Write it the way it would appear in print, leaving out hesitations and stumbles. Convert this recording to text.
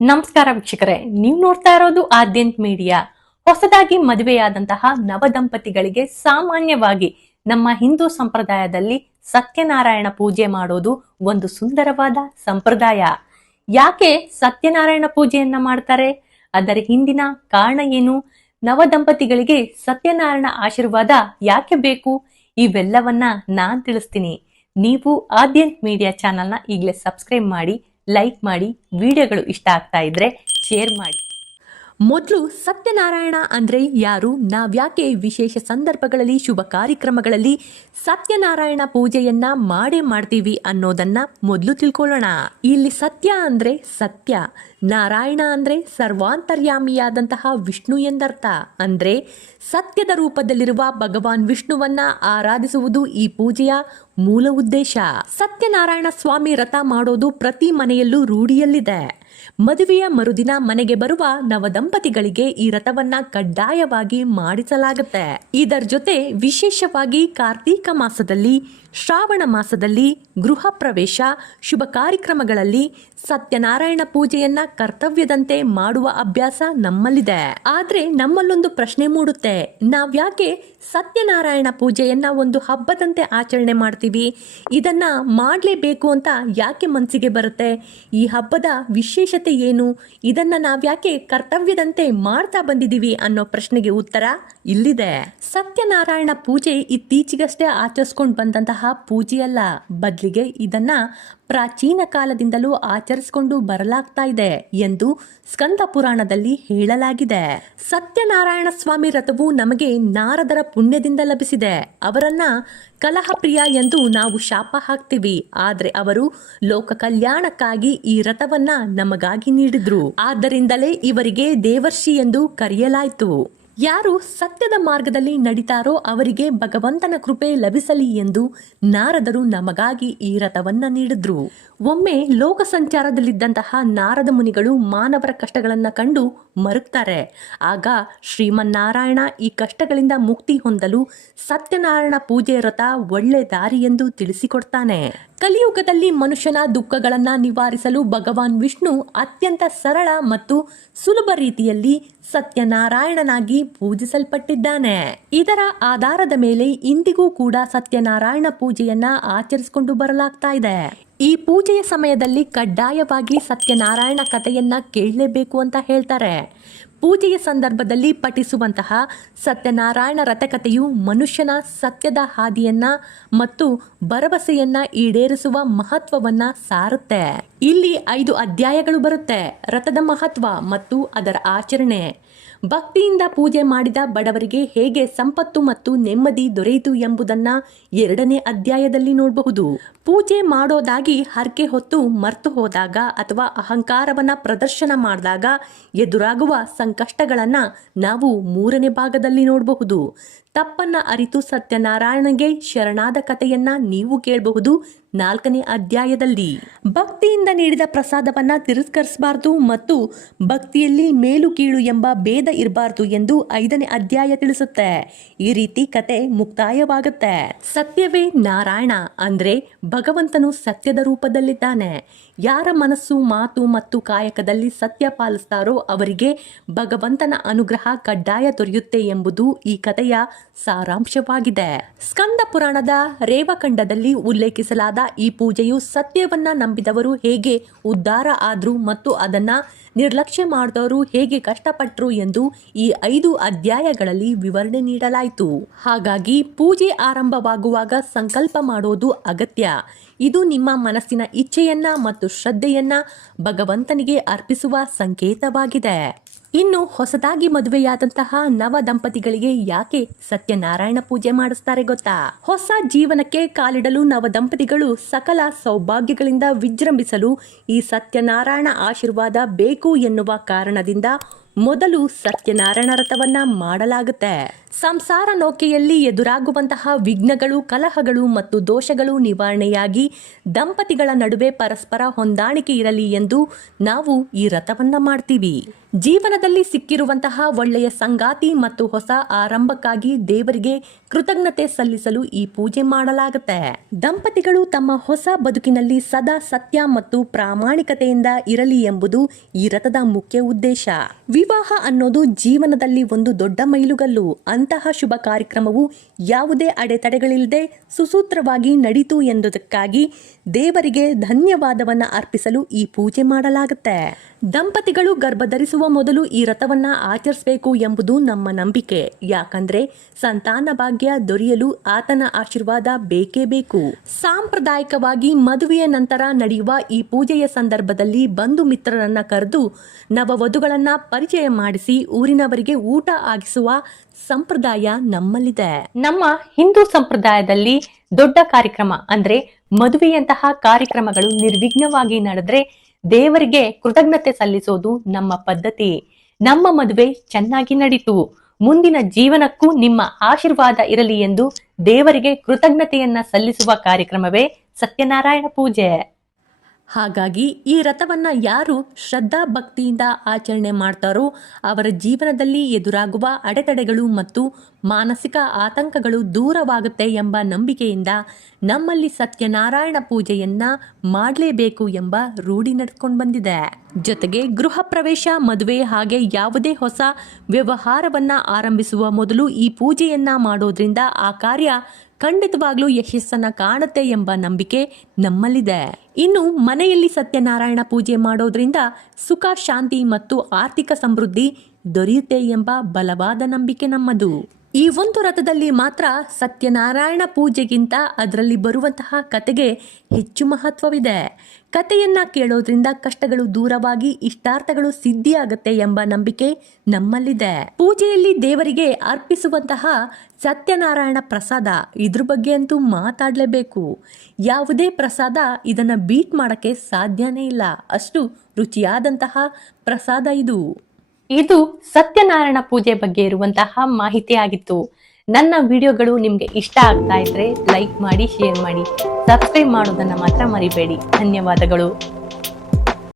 ನಮಸ್ಕಾರ ವೀಕ್ಷಕರೇ, ನೀವು ನೋಡ್ತಾ ಇರೋದು ಆದ್ಯಂತ್ ಮೀಡಿಯಾ. ಹೊಸದಾಗಿ ಮದುವೆಯಾದಂತಹ ನವ ದಂಪತಿಗಳಿಗೆ ಸಾಮಾನ್ಯವಾಗಿ ನಮ್ಮ ಹಿಂದೂ ಸಂಪ್ರದಾಯದಲ್ಲಿ ಸತ್ಯನಾರಾಯಣ ಪೂಜೆ ಮಾಡೋದು ಒಂದು ಸುಂದರವಾದ ಸಂಪ್ರದಾಯ. ಯಾಕೆ ಸತ್ಯನಾರಾಯಣ ಪೂಜೆಯನ್ನ ಮಾಡ್ತಾರೆ? ಅದರ ಹಿಂದಿನ ಕಾರಣ ಏನು? ನವ ದಂಪತಿಗಳಿಗೆ ಸತ್ಯನಾರಾಯಣ ಆಶೀರ್ವಾದ ಯಾಕೆ ಬೇಕು? ಇವೆಲ್ಲವನ್ನ ನಾನ್ ತಿಳಿಸ್ತೀನಿ. ನೀವು ಆದ್ಯಂತ್ ಮೀಡಿಯಾ ಚಾನಲ್ನ ಈಗಲೇ ಸಬ್ಸ್ಕ್ರೈಬ್ ಮಾಡಿ, ಲೈಕ್ ಮಾಡಿ, ವಿಡಿಯೋಗಳು ಇಷ್ಟ ಆಗ್ತಾ ಇದ್ರೆ ಶೇರ್ ಮಾಡಿ. ಮೊದಲು ಸತ್ಯನಾರಾಯಣ ಅಂದ್ರೆ ಯಾರು, ನಾವ್ಯಾಕೆ ವಿಶೇಷ ಸಂದರ್ಭಗಳಲ್ಲಿ ಶುಭ ಕಾರ್ಯಕ್ರಮಗಳಲ್ಲಿ ಸತ್ಯನಾರಾಯಣ ಪೂಜೆಯನ್ನ ಮಾಡೇ ಮಾಡ್ತೀವಿ ಅನ್ನೋದನ್ನ ಮೊದಲು ತಿಳ್ಕೊಳ್ಳೋಣ. ಇಲ್ಲಿ ಸತ್ಯ ಅಂದ್ರೆ ಸತ್ಯ, ನಾರಾಯಣ ಅಂದ್ರೆ ಸರ್ವಾಂತರ್ಯಾಮಿಯಾದಂತಹ ವಿಷ್ಣು ಎಂದರ್ಥ. ಅಂದ್ರೆ ಸತ್ಯದ ರೂಪದಲ್ಲಿರುವ ಭಗವಾನ್ ವಿಷ್ಣುವನ್ನ ಆರಾಧಿಸುವುದು ಈ ಪೂಜೆಯ ಮೂಲ ಉದ್ದೇಶ. ಸತ್ಯನಾರಾಯಣ ಸ್ವಾಮಿ ವ್ರತ ಮಾಡೋದು ಪ್ರತಿ ಮನೆಯಲ್ಲೂ ರೂಢಿಯಲ್ಲಿದೆ. ಮದುವೆಯ ಮರುದಿನ ಮನೆಗೆ ಬರುವ ನವ ದಂಪತಿಗಳಿಗೆ ಈ ವ್ರತವನ್ನ ಕಡ್ಡಾಯವಾಗಿ ಮಾಡಿಸಲಾಗುತ್ತೆ. ಇದರ ಜೊತೆ ವಿಶೇಷವಾಗಿ ಕಾರ್ತೀಕ ಮಾಸದಲ್ಲಿ, ಶ್ರಾವಣ ಮಾಸದಲ್ಲಿ, ಗೃಹ ಪ್ರವೇಶ, ಶುಭ ಕಾರ್ಯಕ್ರಮಗಳಲ್ಲಿ ಸತ್ಯನಾರಾಯಣ ಪೂಜೆಯನ್ನ ಕರ್ತವ್ಯದಂತೆ ಮಾಡುವ ಅಭ್ಯಾಸ ನಮ್ಮಲ್ಲಿದೆ. ಆದ್ರೆ ನಮ್ಮಲ್ಲೊಂದು ಪ್ರಶ್ನೆ ಮೂಡುತ್ತೆ, ನಾವ್ಯಾಕೆ ಸತ್ಯನಾರಾಯಣ ಪೂಜೆಯನ್ನ ಒಂದು ಹಬ್ಬದಂತೆ ಆಚರಣೆ ಮಾಡ್ತೀವಿ? ಇದನ್ನ ಮಾಡಲೇಬೇಕು ಅಂತ ಯಾಕೆ ಮನಸ್ಸಿಗೆ ಬರುತ್ತೆ? ಈ ಹಬ್ಬದ ವಿಶೇಷತೆ ಏನು? ಇದನ್ನ ನಾವ್ಯಾಕೆ ಕರ್ತವ್ಯದಂತೆ ಮಾಡ್ತಾ ಬಂದಿದೀವಿ ಅನ್ನೋ ಪ್ರಶ್ನೆಗೆ ಉತ್ತರ ಇಲ್ಲಿದೆ. ಸತ್ಯನಾರಾಯಣ ಪೂಜೆ ಇತ್ತೀಚೆಗಷ್ಟೇ ಆಚರಿಸ್ಕೊಂಡು ಬಂದಂತಹ ಪೂಜೆಯಲ್ಲ, ಬದಲಿಗೆ ಇದನ್ನ ಪ್ರಾಚೀನ ಕಾಲದಿಂದಲೂ ಆಚರಿಸಿಕೊಂಡು ಬರಲಾಗ್ತಾ ಇದೆ ಎಂದು ಸ್ಕಂದ ಪುರಾಣದಲ್ಲಿ ಹೇಳಲಾಗಿದೆ. ಸತ್ಯನಾರಾಯಣ ಸ್ವಾಮಿ ವ್ರತವು ನಮಗೆ ನಾರದರ ಪುಣ್ಯದಿಂದ ಲಭಿಸಿದೆ. ಅವರನ್ನ ಕಲಹಪ್ರಿಯ ಎಂದು ನಾವು ಶಾಪ ಹಾಕ್ತೀವಿ, ಆದ್ರೆ ಅವರು ಲೋಕ ಕಲ್ಯಾಣಕ್ಕಾಗಿ ಈ ವ್ರತವನ್ನ ನಮಗಾಗಿ ನೀಡಿದ್ರು. ಆದ್ದರಿಂದಲೇ ಇವರಿಗೆ ದೇವರ್ಷಿ ಎಂದು ಕರೆಯಲಾಯಿತು. ಯಾರು ಸತ್ಯದ ಮಾರ್ಗದಲ್ಲಿ ನಡೀತಾರೋ ಅವರಿಗೆ ಭಗವಂತನ ಕೃಪೆ ಲಭಿಸಲಿ ಎಂದು ನಾರದರು ನಮಗಾಗಿ ಈ ವ್ರತವನ್ನ ನೀಡಿದ್ರು. ಒಮ್ಮೆ ಲೋಕ ಸಂಚಾರದಲ್ಲಿದ್ದಂತಹ ನಾರದ ಮುನಿಗಳು ಮಾನವರ ಕಷ್ಟಗಳನ್ನ ಕಂಡು ಮರುಗ್ತಾರೆ. ಆಗ ಶ್ರೀಮನ್ನಾರಾಯಣ ಈ ಕಷ್ಟಗಳಿಂದ ಮುಕ್ತಿ ಹೊಂದಲು ಸತ್ಯನಾರಾಯಣ ಪೂಜೆ ವ್ರತ ಒಳ್ಳೆ ದಾರಿ ಎಂದು ತಿಳಿಸಿಕೊಡ್ತಾನೆ. ಕಲಿಯುಗದಲ್ಲಿ ಮನುಷ್ಯನ ದುಃಖಗಳನ್ನ ನಿವಾರಿಸಲು ಭಗವಾನ್ ವಿಷ್ಣು ಅತ್ಯಂತ ಸರಳ ಮತ್ತು ಸುಲಭ ರೀತಿಯಲ್ಲಿ ಸತ್ಯನಾರಾಯಣನಾಗಿ ಪೂಜಿಸಲ್ಪಟ್ಟಿದ್ದಾನೆ. ಇದರ ಆಧಾರದ ಮೇಲೆ ಇಂದಿಗೂ ಕೂಡ ಸತ್ಯನಾರಾಯಣ ಪೂಜೆಯನ್ನ ಆಚರಿಸಿಕೊಂಡು ಬರಲಾಗ್ತಾ ಇದೆ. ಈ ಪೂಜೆಯ ಸಮಯದಲ್ಲಿ ಕಡ್ಡಾಯವಾಗಿ ಸತ್ಯನಾರಾಯಣ ಕಥೆಯನ್ನ ಕೇಳಲೇಬೇಕು ಅಂತ ಹೇಳ್ತಾರೆ. ಪೂಜೆಯ ಸಂದರ್ಭದಲ್ಲಿ ಪಠಿಸುವಂತಹ ಸತ್ಯನಾರಾಯಣ ರಥಕಥೆಯು ಮನುಷ್ಯನ ಸತ್ಯದ ಹಾದಿಯನ್ನ ಮತ್ತು ಭರವಸೆಯನ್ನ ಈಡೇರಿಸುವ ಮಹತ್ವವನ್ನ ಸಾರುತ್ತೆ. ಇಲ್ಲಿ 5 ಅಧ್ಯಾಯಗಳು ಬರುತ್ತೆ. ರಥದ ಮಹತ್ವ ಮತ್ತು ಅದರ ಆಚರಣೆ, ಭಕ್ತಿಯಿಂದ ಪೂಜೆ ಮಾಡಿದ ಬಡವರಿಗೆ ಹೇಗೆ ಸಂಪತ್ತು ಮತ್ತು ನೆಮ್ಮದಿ ದೊರೆಯಿತು ಎಂಬುದನ್ನ 2ನೇ ಅಧ್ಯಾಯದಲ್ಲಿ ನೋಡಬಹುದು. ಪೂಜೆ ಮಾಡೋದಾಗಿ ಹರಕೆ ಹೊತ್ತು ಮರ್ತು ಹೋದಾಗ ಅಥವಾ ಅಹಂಕಾರವನ್ನ ಪ್ರದರ್ಶನ ಮಾಡಿದಾಗ ಎದುರಾಗುವ ಸಂಕಷ್ಟಗಳನ್ನ ನಾವು 3ನೇ ಭಾಗದಲ್ಲಿ ನೋಡಬಹುದು. ತಪ್ಪನ್ನ ಅರಿತು ಸತ್ಯನಾರಾಯಣಗೆ ಶರಣಾದ ಕಥೆಯನ್ನ ನೀವು ಕೇಳಬಹುದು 4ನೇ ಅಧ್ಯಾಯದಲ್ಲಿ. ಭಕ್ತಿಯಿಂದ ನೀಡಿದ ಪ್ರಸಾದವನ್ನ ತಿರಸ್ಕರಿಸಬಾರದು ಮತ್ತು ಭಕ್ತಿಯಲ್ಲಿ ಮೇಲು ಕೀಳು ಎಂಬ ಭೇದ ಇರಬಾರದು ಎಂದು 5ನೇ ಅಧ್ಯಾಯ ತಿಳಿಸುತ್ತೆ. ಈ ರೀತಿ ಕತೆ ಮುಕ್ತಾಯವಾಗುತ್ತೆ. ಸತ್ಯವೇ ನಾರಾಯಣ ಅಂದ್ರೆ ಭಗವಂತನು ಸತ್ಯದ ರೂಪದಲ್ಲಿದ್ದಾನೆ. ಯಾರ ಮನಸ್ಸು, ಮಾತು ಮತ್ತು ಕಾಯಕದಲ್ಲಿ ಸತ್ಯ ಪಾಲಿಸ್ತಾರೋ ಅವರಿಗೆ ಭಗವಂತನ ಅನುಗ್ರಹ ಕಡ್ಡಾಯ ದೊರೆಯುತ್ತೆ ಎಂಬುದು ಈ ಕಥೆಯ ಸಾರಾಂಶವಾಗಿದೆ. ಸ್ಕಂದ ಪುರಾಣದ ರೇವಖಂಡದಲ್ಲಿ ಉಲ್ಲೇಖಿಸಲಾದ ಈ ಪೂಜೆಯು ಸತ್ಯವನ್ನ ನಂಬಿದವರು ಹೇಗೆ ಉದ್ಧಾರ ಆದ್ರು ಮತ್ತು ಅದನ್ನ ನಿರ್ಲಕ್ಷ್ಯ ಮಾಡಿದವರು ಹೇಗೆ ಕಷ್ಟಪಟ್ಟರು ಎಂದು ಈ 5 ಅಧ್ಯಾಯಗಳಲ್ಲಿ ವಿವರಣೆ ನೀಡಲಾಯಿತು. ಹಾಗಾಗಿ ಪೂಜೆ ಆರಂಭವಾಗುವಾಗ ಸಂಕಲ್ಪ ಮಾಡೋದು ಅಗತ್ಯ. ಇದು ನಿಮ್ಮ ಮನಸ್ಸಿನ ಇಚ್ಛೆಯನ್ನ ಮತ್ತು ಶ್ರದ್ಧೆಯನ್ನ ಭಗವಂತನಿಗೆ ಅರ್ಪಿಸುವ ಸಂಕೇತವಾಗಿದೆ. ಇನ್ನು ಹೊಸದಾಗಿ ಮದುವೆಯಾದಂತಹ ನವ ದಂಪತಿಗಳಿಗೆ ಯಾಕೆ ಸತ್ಯನಾರಾಯಣ ಪೂಜೆ ಮಾಡಿಸ್ತಾರೆ ಗೊತ್ತಾ? ಹೊಸ ಜೀವನಕ್ಕೆ ಕಾಲಿಡಲು ನವ ದಂಪತಿಗಳು ಸಕಲ ಸೌಭಾಗ್ಯಗಳಿಂದ ವಿಜೃಂಭಿಸಲು ಈ ಸತ್ಯನಾರಾಯಣ ಆಶೀರ್ವಾದ ಬೇಕು ಎನ್ನುವ ಕಾರಣದಿಂದ ಮೊದಲು ಸತ್ಯನಾರಾಯಣ ವ್ರತವನ್ನ ಮಾಡಲಾಗುತ್ತೆ. ಸಂಸಾರ ನೌಕೆಯಲ್ಲಿ ಎದುರಾಗುವಂತಹ ವಿಘ್ನಗಳು, ಕಲಹಗಳು ಮತ್ತು ದೋಷಗಳು ನಿವಾರಣೆಯಾಗಿ ದಂಪತಿಗಳ ನಡುವೆ ಪರಸ್ಪರ ಹೊಂದಾಣಿಕೆ ಇರಲಿ ಎಂದು ನಾವು ಈ ವ್ರತವನ್ನ ಮಾಡ್ತೀವಿ. ಜೀವನದಲ್ಲಿ ಸಿಕ್ಕಿರುವಂತಹ ಒಳ್ಳೆಯ ಸಂಗಾತಿ ಮತ್ತು ಹೊಸ ಆರಂಭಕ್ಕಾಗಿ ದೇವರಿಗೆ ಕೃತಜ್ಞತೆ ಸಲ್ಲಿಸಲು ಈ ಪೂಜೆ ಮಾಡಲಾಗುತ್ತೆ. ದಂಪತಿಗಳು ತಮ್ಮ ಹೊಸ ಬದುಕಿನಲ್ಲಿ ಸದಾ ಸತ್ಯ ಮತ್ತು ಪ್ರಾಮಾಣಿಕತೆಯಿಂದ ಇರಲಿ ಎಂಬುದು ಈ ವ್ರತದ ಮುಖ್ಯ ಉದ್ದೇಶ. ವಿವಾಹ ಅನ್ನೋದು ಜೀವನದಲ್ಲಿ ಒಂದು ದೊಡ್ಡ ಮೈಲುಗಲ್ಲು. ಅಂತಹ ಶುಭ ಕಾರ್ಯಕ್ರಮವು ಯಾವುದೇ ಅಡೆತಡೆಗಳಿಲ್ಲದೆ ಸುಸೂತ್ರವಾಗಿ ನಡೀತು ಎಂಬುದಕ್ಕಾಗಿ ದೇವರಿಗೆ ಧನ್ಯವಾದವನ್ನ ಅರ್ಪಿಸಲು ಈ ಪೂಜೆ ಮಾಡಲಾಗುತ್ತೆ. ದಂಪತಿಗಳು ಗರ್ಭಧರಿಸುವ ಮೊದಲು ಈ ವ್ರತವನ್ನ ಆಚರಿಸಬೇಕು ಎಂಬುದು ನಮ್ಮ ನಂಬಿಕೆ. ಯಾಕಂದ್ರೆ ಸಂತಾನ ಭಾಗ್ಯ ದೊರೆಯಲು ಆತನ ಆಶೀರ್ವಾದ ಬೇಕೇ ಬೇಕು. ಸಾಂಪ್ರದಾಯಿಕವಾಗಿ ಮದುವೆಯ ನಂತರ ನಡೆಯುವ ಈ ಪೂಜೆಯ ಸಂದರ್ಭದಲ್ಲಿ ಬಂಧು ಮಿತ್ರರನ್ನ ಕರೆದು ನವವಧುಗಳನ್ನ ಪರಿಚಯ ಮಾಡಿಸಿ ಊರಿನವರಿಗೆ ಊಟ ಆಗಿಸುವ ಸಂಪ್ರದಾಯ ನಮ್ಮಲ್ಲಿದೆ. ನಮ್ಮ ಹಿಂದೂ ಸಂಪ್ರದಾಯದಲ್ಲಿ ದೊಡ್ಡ ಕಾರ್ಯಕ್ರಮ ಅಂದ್ರೆ ಮದುವೆಯಂತಹ ಕಾರ್ಯಕ್ರಮಗಳು ನಿರ್ವಿಘ್ನವಾಗಿ ನಡೆದ್ರೆ ದೇವರಿಗೆ ಕೃತಜ್ಞತೆ ಸಲ್ಲಿಸೋದು ನಮ್ಮ ಪದ್ಧತಿ. ನಮ್ಮ ಮದುವೆ ಚೆನ್ನಾಗಿ ನಡೀತು, ಮುಂದಿನ ಜೀವನಕ್ಕೂ ನಿಮ್ಮ ಆಶೀರ್ವಾದ ಇರಲಿ ಎಂದು ದೇವರಿಗೆ ಕೃತಜ್ಞತೆಯನ್ನ ಸಲ್ಲಿಸುವ ಕಾರ್ಯಕ್ರಮವೇ ಸತ್ಯನಾರಾಯಣ ಪೂಜೆ. ಹಾಗಾಗಿ ಈ ವ್ರತವನ್ನ ಯಾರು ಶ್ರದ್ಧಾ ಭಕ್ತಿಯಿಂದ ಆಚರಣೆ ಮಾಡ್ತಾರೋ ಅವರ ಜೀವನದಲ್ಲಿ ಎದುರಾಗುವ ಅಡೆತಡೆಗಳು ಮತ್ತು ಮಾನಸಿಕ ಆತಂಕಗಳು ದೂರವಾಗುತ್ತೆ ಎಂಬ ನಂಬಿಕೆಯಿಂದ ನಮ್ಮಲ್ಲಿ ಸತ್ಯನಾರಾಯಣ ಪೂಜೆಯನ್ನ ಮಾಡಲೇಬೇಕು ಎಂಬ ರೂಢಿ ನಡೆದುಕೊಂಡು ಬಂದಿದೆ. ಜೊತೆಗೆ ಗೃಹ ಪ್ರವೇಶ, ಮದುವೆ ಹಾಗೆ ಯಾವುದೇ ಹೊಸ ವ್ಯವಹಾರವನ್ನ ಆರಂಭಿಸುವ ಮೊದಲು ಈ ಪೂಜೆಯನ್ನ ಮಾಡೋದ್ರಿಂದ ಆ ಕಾರ್ಯ ಖಂಡಿತವಾಗ್ಲೂ ಯಶಸ್ಸನ್ನ ಕಾಣುತ್ತೆ ಎಂಬ ನಂಬಿಕೆ ನಮ್ಮಲ್ಲಿದೆ. ಇನ್ನು ಮನೆಯಲ್ಲಿ ಸತ್ಯನಾರಾಯಣ ಪೂಜೆ ಮಾಡೋದ್ರಿಂದ ಸುಖ, ಶಾಂತಿ ಮತ್ತು ಆರ್ಥಿಕ ಸಮೃದ್ಧಿ ದೊರೆಯುತ್ತೆ ಎಂಬ ಬಲವಾದ ನಂಬಿಕೆ ನಮ್ಮದು. ಈ ಒಂದು ವ್ರತದಲ್ಲಿ ಮಾತ್ರ ಸತ್ಯನಾರಾಯಣ ಪೂಜೆಗಿಂತ ಅದರಲ್ಲಿ ಬರುವಂತಹ ಕತೆಗೆ ಹೆಚ್ಚು ಮಹತ್ವವಿದೆ. ಕತೆಯನ್ನ ಕೇಳೋದ್ರಿಂದ ಕಷ್ಟಗಳು ದೂರವಾಗಿ ಇಷ್ಟಾರ್ಥಗಳು ಸಿದ್ಧಿಯಾಗತ್ತೆ ಎಂಬ ನಂಬಿಕೆ ನಮ್ಮಲ್ಲಿದೆ. ಪೂಜೆಯಲ್ಲಿ ದೇವರಿಗೆ ಅರ್ಪಿಸುವಂತಹ ಸತ್ಯನಾರಾಯಣ ಪ್ರಸಾದ, ಇದ್ರ ಬಗ್ಗೆ ಅಂತೂ ಮಾತಾಡಲೇಬೇಕು. ಯಾವುದೇ ಪ್ರಸಾದ ಇದನ್ನ ಬೀಟ್ ಮಾಡಕ್ಕೆ ಸಾಧ್ಯನೇ ಇಲ್ಲ. ಅಷ್ಟು ರುಚಿಯಾದಂತಹ ಪ್ರಸಾದ ಇದು ಸತ್ಯನಾರಾಯಣ ಪೂಜೆ ಬಗ್ಗೆ ಇರುವಂತಹ ಮಾಹಿತಿ ಆಗಿತ್ತು. ನನ್ನ ವಿಡಿಯೋಗಳು ನಿಮ್ಗೆ ಇಷ್ಟ ಆಗ್ತಾ ಇದ್ರೆ ಲೈಕ್ ಮಾಡಿ, ಶೇರ್ ಮಾಡಿ, ಸಬ್ಸ್ಕ್ರೈಬ್ ಮಾಡೋದನ್ನ ಮಾತ್ರ ಮರಿಬೇಡಿ. ಧನ್ಯವಾದಗಳು.